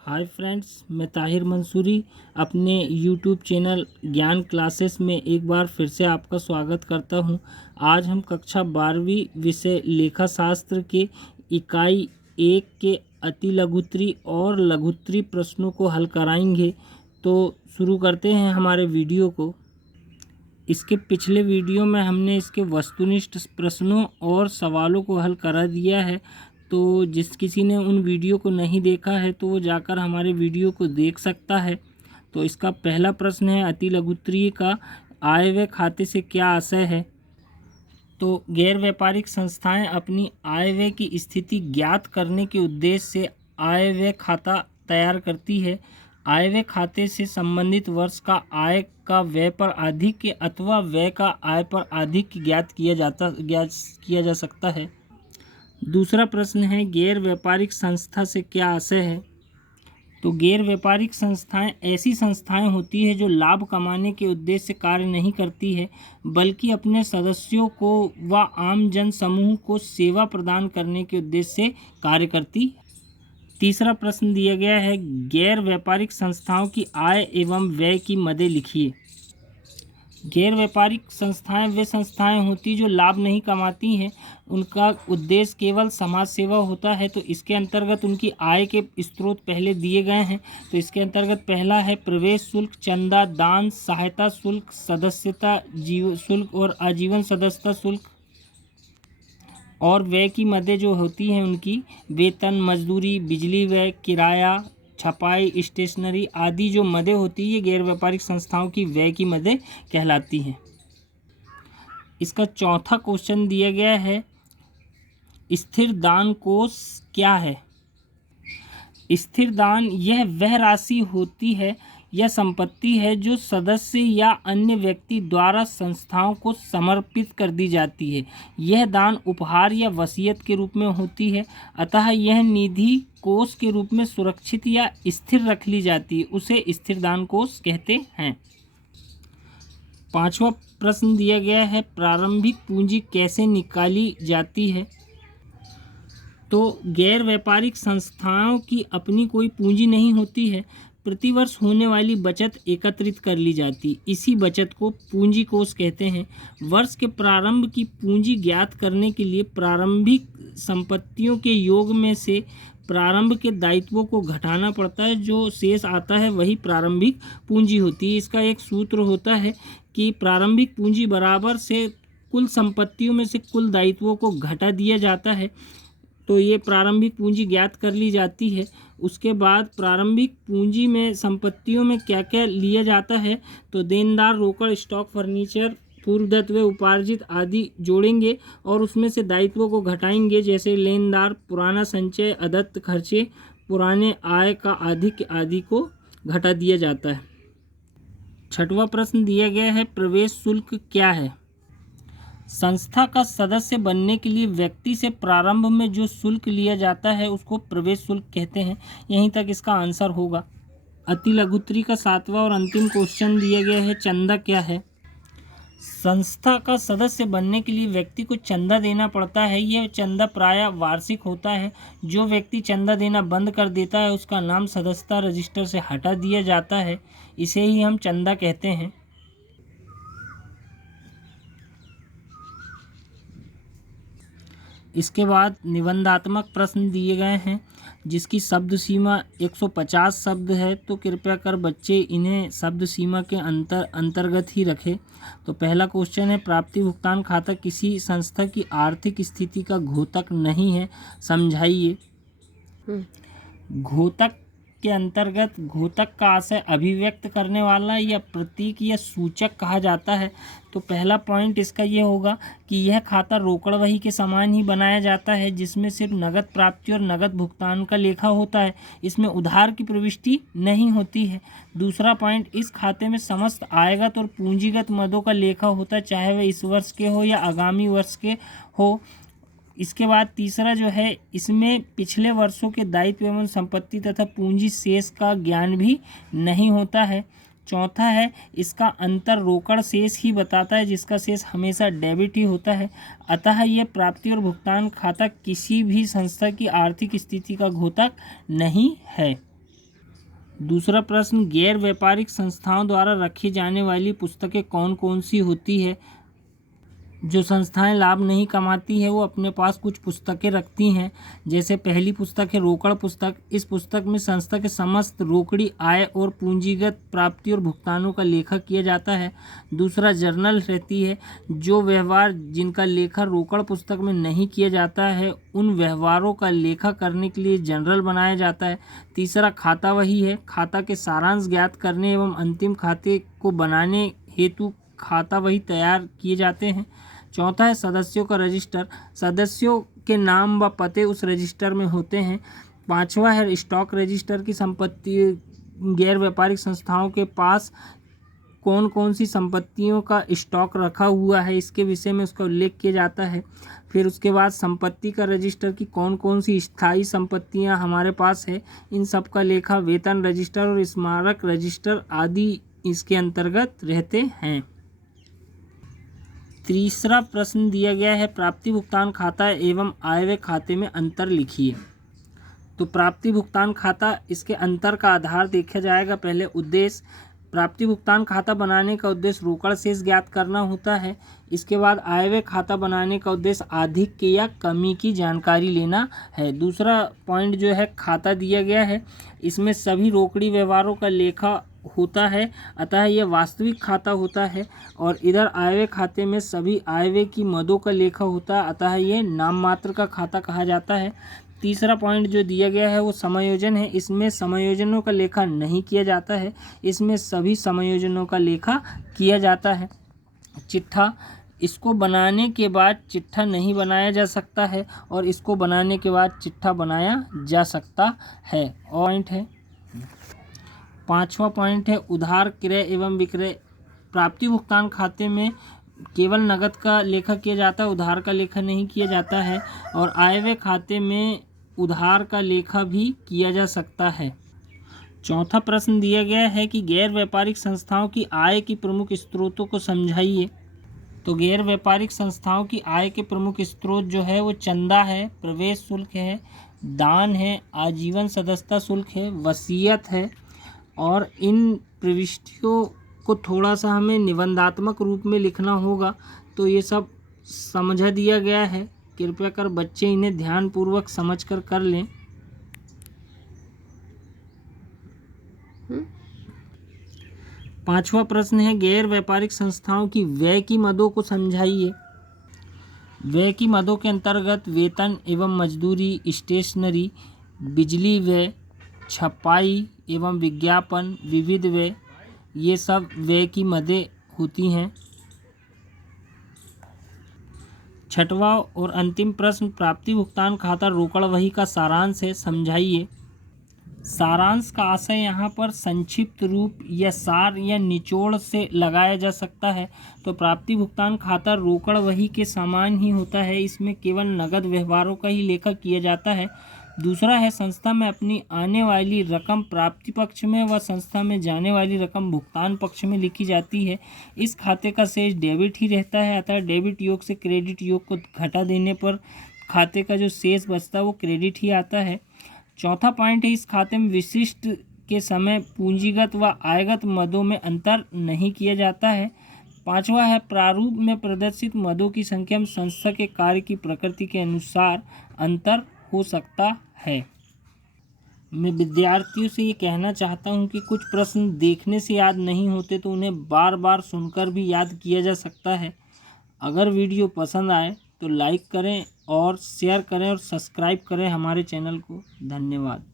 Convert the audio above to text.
Hi friends, मैं ताहिर मंसूरी अपने YouTube channel ज्ञान क्लासेस में एक बार फिर से आपका स्वागत करता हूं। आज हम कक्षा 12वीं विषय लेखा शास्त्र के इकाई 1 के अति लघुत्तरी और लघुत्तरी प्रश्नों को हल कराएंगे। तो शुरू करते हैं हमारे वीडियो को। इसके पिछले वीडियो में हमने इसके वस्तुनिष्ठ प्रश्नों और सवालों को हल करा दिया है। तो जिस किसी ने उन वीडियो को नहीं देखा है तो वो जाकर हमारे वीडियो को देख सकता है। तो इसका पहला प्रश्न है, अति लघुत्तरी का आय व्यय खाते से क्या आशय है। तो गैर व्यापारिक संस्थाएं अपनी आय व्यय की स्थिति ज्ञात करने के उद्देश्य से आय व्यय खाता तैयार करती है। आय व्यय खाते से संबंधित वर्ष का आय का व्यय पर अधिक अथवा व्यय का आय पर अधिक ज्ञात किया जा सकता है। दूसरा प्रश्न है, गैर व्यापारिक संस्था से क्या आशय है। तो गैर व्यापारिक संस्थाएं ऐसी संस्थाएं होती है जो लाभ कमाने के उद्देश्य से कार्य नहीं करती है, बल्कि अपने सदस्यों को व आम जन समूह को सेवा प्रदान करने के उद्देश्य से कार्य करती है। तीसरा प्रश्न दिया गया है, गैर व्यापारिक संस्थाओं की आय एवं व्यय की मदें लिखिए। गैर व्यापारिक संस्थाएं वे संस्थाएं होती जो लाभ नहीं कमाती हैं, उनका उद्देश्य केवल समाज सेवा होता है। तो इसके अंतर्गत उनकी आय के स्रोत पहले दिए गए हैं। तो इसके अंतर्गत पहला है प्रवेश शुल्क, चंदा, दान, सहायता शुल्क, सदस्यता शुल्क और आजीवन सदस्यता शुल्क। और व्यय की मदें जो होती हैं उनकी वेतन, मजदूरी, बिजली व्यय, किराया, छपाई, स्टेशनरी आदि जो मदें होती है ये गैर व्यापारिक संस्थाओं की व्यय की मदें कहलाती हैं। इसका चौथा क्वेश्चन दिया गया है, स्थिर दान कोष क्या है। स्थिर दान यह वह राशि होती है या संपत्ति है जो सदस्य या अन्य व्यक्ति द्वारा संस्थाओं को समर्पित कर दी जाती है। यह दान उपहार या वसीयत के रूप में होती है, अतः यह निधि कोष के रूप में सुरक्षित या स्थिर रख ली जाती है, उसे स्थिर दान कोष कहते हैं। पांचवा प्रश्न दिया गया है, प्रारंभिक पूंजी कैसे निकाली जाती है। तो गैर व्यापारिक संस्थाओं की अपनी कोई पूंजी नहीं होती है, प्रतिवर्ष होने वाली बचत एकत्रित कर ली जाती, इसी बचत को पूंजी कोष कहते हैं। वर्ष के प्रारंभ की पूंजी ज्ञात करने के लिए प्रारंभिक संपत्तियों के योग में से प्रारंभ के दायित्वों को घटाना पड़ता है, जो शेष आता है वही प्रारंभिक पूंजी होती है। इसका एक सूत्र होता है कि प्रारंभिक पूंजी बराबर से कुल संपत्तियों में से कुल दायित्वों को घटा दिया जाता है। तो ये प्रारंभिक पूंजी ज्ञात कर ली जाती है। उसके बाद प्रारंभिक पूंजी में संपत्तियों में क्या क्या लिया जाता है, तो देनदार, रोकड़, स्टॉक, फर्नीचर, पूर्वदत्त व उपार्जित आदि जोड़ेंगे और उसमें से दायित्वों को घटाएंगे, जैसे लेनदार, पुराना संचय, अदत्त खर्चे, पुराने आय का आधिक्य आदि को घटा दिया जाता है। छठवां प्रश्न दिया गया है, प्रवेश शुल्क क्या है। संस्था का सदस्य बनने के लिए व्यक्ति से प्रारंभ में जो शुल्क लिया जाता है उसको प्रवेश शुल्क कहते हैं। यहीं तक इसका आंसर होगा। अति लघुत्तरी का सातवां और अंतिम क्वेश्चन दिया गया है, चंदा क्या है। संस्था का सदस्य बनने के लिए व्यक्ति को चंदा देना पड़ता है। यह चंदा प्रायः वार्षिक होता है। जो व्यक्ति चंदा देना बंद कर देता है उसका नाम सदस्यता रजिस्टर से हटा दिया जाता है, इसे ही हम चंदा कहते हैं। इसके बाद निबंधात्मक प्रश्न दिए गए हैं, जिसकी शब्द सीमा 150 शब्द है। तो कृपया कर बच्चे इन्हें शब्द सीमा के अंतर्गत ही रखें। तो पहला क्वेश्चन है, प्राप्ति भुगतान खाता किसी संस्था की आर्थिक स्थिति का घोतक नहीं है, समझाइए। घोतक के अंतर्गत घोतक का आशय अभिव्यक्त करने वाला या प्रतीक या सूचक कहा जाता है। तो पहला पॉइंट इसका ये होगा कि यह खाता रोकड़ वही के समान ही बनाया जाता है, जिसमें सिर्फ नगद प्राप्ति और नगद भुगतान का लेखा होता है, इसमें उधार की प्रविष्टि नहीं होती है। दूसरा पॉइंट, इस खाते में समस्त आयगत और पूंजीगत मदों का लेखा होता है, चाहे वह इस वर्ष के हो या आगामी वर्ष के हो। इसके बाद तीसरा जो है, इसमें पिछले वर्षों के दायित्व एवं संपत्ति तथा पूंजी शेष का ज्ञान भी नहीं होता है। चौथा है, इसका अंतर रोकड़ शेष ही बताता है, जिसका शेष हमेशा डेबिट ही होता है। अतः यह प्राप्ति और भुगतान खाता किसी भी संस्था की आर्थिक स्थिति का घोतक नहीं है। दूसरा प्रश्न, गैर व्यापारिक संस्थाओं द्वारा रखी जाने वाली पुस्तकें कौन कौन सी होती है? जो संस्थाएं लाभ नहीं कमाती है वो अपने पास कुछ पुस्तकें रखती हैं। जैसे पहली पुस्तक है रोकड़ पुस्तक। इस पुस्तक में संस्था के समस्त रोकड़ी आय और पूंजीगत प्राप्ति और भुगतानों का लेखा किया जाता है। दूसरा जर्नल रहती है। जो व्यवहार जिनका लेखा रोकड़ पुस्तक में नहीं किया जाता है उन व्यवहारों का लेखा करने के लिए जर्नल बनाया जाता है। तीसरा खाता वही है। खाता के सारांश ज्ञात करने एवं अंतिम खाते को बनाने हेतु खाता वही तैयार किए जाते हैं। चौथा है सदस्यों का रजिस्टर। सदस्यों के नाम व पते उस रजिस्टर में होते हैं। पांचवा है स्टॉक रजिस्टर की संपत्ति। गैर व्यापारिक संस्थाओं के पास कौन कौन सी संपत्तियों का स्टॉक रखा हुआ है इसके विषय में उसका उल्लेख किया जाता है। फिर उसके बाद संपत्ति का रजिस्टर की कौन कौन सी स्थायी संपत्तियां हमारे पास है इन सब का लेखा वेतन रजिस्टर और स्मारक रजिस्टर आदि इसके अंतर्गत रहते हैं। तीसरा प्रश्न दिया गया है प्राप्ति भुगतान खाता एवं आयव्यय खाते में अंतर लिखिए। तो प्राप्ति भुगतान खाता, इसके अंतर का आधार देखा जाएगा। पहले उद्देश्य, प्राप्ति भुगतान खाता बनाने का उद्देश्य रोकड़ शेष ज्ञात करना होता है। इसके बाद आयव्यय खाता बनाने का उद्देश्य आधिक्य या कमी की जानकारी लेना है। दूसरा पॉइंट जो है खाता दिया गया है, इसमें सभी रोकड़ी व्यवहारों का लेखा होता है, अतः यह वास्तविक खाता होता है। और इधर आयव्यय खाते में सभी आयव्यय की मदों का लेखा होता है, अतः ये नाम मात्र का खाता कहा जाता है। तीसरा पॉइंट जो दिया गया है वो समायोजन है। इसमें समायोजनों का लेखा नहीं किया जाता है, इसमें सभी समायोजनों का लेखा किया जाता है। चिट्ठा, इसको बनाने के बाद चिट्ठा नहीं बनाया जा सकता है और इसको बनाने के बाद चिट्ठा बनाया जा सकता है। और पॉइंट है, पांचवा पॉइंट है उधार क्रय एवं विक्रय। प्राप्ति भुगतान खाते में केवल नकद का लेखा किया जाता है, उधार का लेखा नहीं किया जाता है। और आयव्यय खाते में उधार का लेखा भी किया जा सकता है। चौथा प्रश्न दिया गया है कि गैर व्यापारिक संस्थाओं की आय की प्रमुख स्रोतों को समझाइए। तो गैर व्यापारिक संस्थाओं की आय के प्रमुख स्रोत जो है वो चंदा है, प्रवेश शुल्क है, दान है, आजीवन सदस्यता शुल्क है, वसीयत है। और इन प्रविष्टियों को थोड़ा सा हमें निबंधात्मक रूप में लिखना होगा, तो ये सब समझा दिया गया है। कृपया कर बच्चे इन्हें ध्यानपूर्वक समझकर कर लें। पांचवा प्रश्न है गैर व्यापारिक संस्थाओं की व्यय की मदों को समझाइए। व्यय की मदों के अंतर्गत वेतन एवं मजदूरी, स्टेशनरी, बिजली व्यय, छपाई एवं विज्ञापन, विविध व्यय, ये सब व्यय की मदें होती हैं। छठवां और अंतिम प्रश्न प्राप्ति भुगतान खाता रोकड़ वही का सारांश है, समझाइए। सारांश का आशय यहाँ पर संक्षिप्त रूप या सार या निचोड़ से लगाया जा सकता है। तो प्राप्ति भुगतान खाता रोकड़ वही के समान ही होता है, इसमें केवल नगद व्यवहारों का ही लेखा किया जाता है। दूसरा है संस्था में अपनी आने वाली रकम प्राप्ति पक्ष में व संस्था में जाने वाली रकम भुगतान पक्ष में लिखी जाती है। इस खाते का शेष डेबिट ही रहता है, अतः डेबिट योग से क्रेडिट योग को घटा देने पर खाते का जो शेष बचता है वो क्रेडिट ही आता है। चौथा पॉइंट है इस खाते में विशिष्ट के समय पूंजीगत व आयगत मदों में अंतर नहीं किया जाता है। पांचवा है प्रारूप में प्रदर्शित मदों की संख्या में संस्था के कार्य की प्रकृति के अनुसार अंतर हो सकता है। मैं विद्यार्थियों से ये कहना चाहता हूँ कि कुछ प्रश्न देखने से याद नहीं होते तो उन्हें बार बार सुनकर भी याद किया जा सकता है। अगर वीडियो पसंद आए तो लाइक करें और शेयर करें और सब्सक्राइब करें हमारे चैनल को। धन्यवाद।